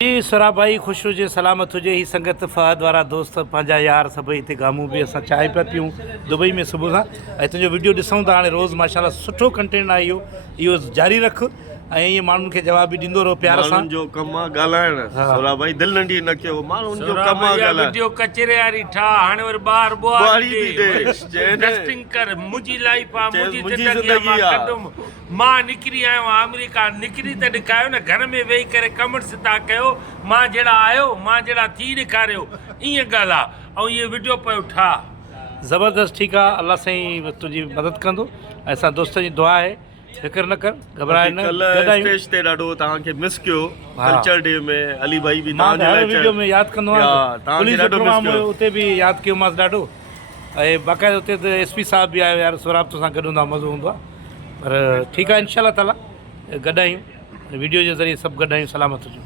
जी सरा भाई खुश हुजे सलामत हुजे। ही संगत फहद वारा दोस्त पंहिंजा यार सभई हिते गामू बि असां चांहि पिया पियूं दुबई में सुबुह सां। ऐं तुंहिंजो वीडियो ॾिसूं था हाणे रोज़ु माशाल्लाह सुठो कंटेंट आहे इहो जारी रख ऐं ईअं माण्हुनि खे जवाब बि ॾींदो रहो प्यार सां। माण्हुनि जो कमु आहे ॻाल्हाइण। सोरा भाई दिलि नंढी न कयो, माण्हुनि जो कमु आहे ॻाल्हाइण। वीडियो कचरे वारी ठाह हाणे वरी ॿार ॿुआरी थी ॾे डस्टिंग कर। मुंहिंजी लाइफ आहे, मुंहिंजी ज़िंदगी ज़िंदगी आहे। आहे। मां निकिरी आयो आहियां अमेरिका, निकिरी त ॾेखारियो न। घर में वेही करे कमेंट्स था कयो मां जहिड़ा आयो, मां जहिड़ा थी ॾेखारियो, ईअं ॻाल्हि आहे। ऐं इहे वीडियो पियो ठाह ज़बरदस्त। ठीकु आहे, अल्लाह साईं तुंहिंजी मदद कंदो। असां दोस्त जी दुआ आहे, फिक्र न कर, घबराए न। स्टेज ते ॾाढो तव्हांखे मिस कयो कल्चर डे में। अली भाई बि मां हर वीडियो में यादि कंदो आहियां, पुलिस प्रोग्राम हुयो उते बि यादि कयोमांसि ॾाढो। ऐं बाक़ाइदा उते त SP साहब बि आयो यार, सोराब तोसां गॾु हूंदा मज़ो हूंदो आहे। पर ठीकु आहे, इंशाल्लाह ताला गॾु आहियूं, वीडियो जे ज़रिए सभु गॾु आहियूं। सलामत हुजो।